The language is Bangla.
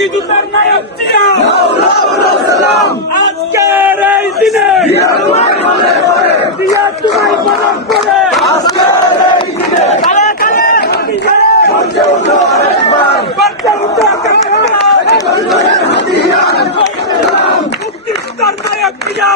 মুক্তিযুদ্ধের নায়ক জিয়া আজকের এই দিনে জিয়া তোমায় মনে করে কালে কালে মুক্তিযুদ্ধের নায়ক জিয়া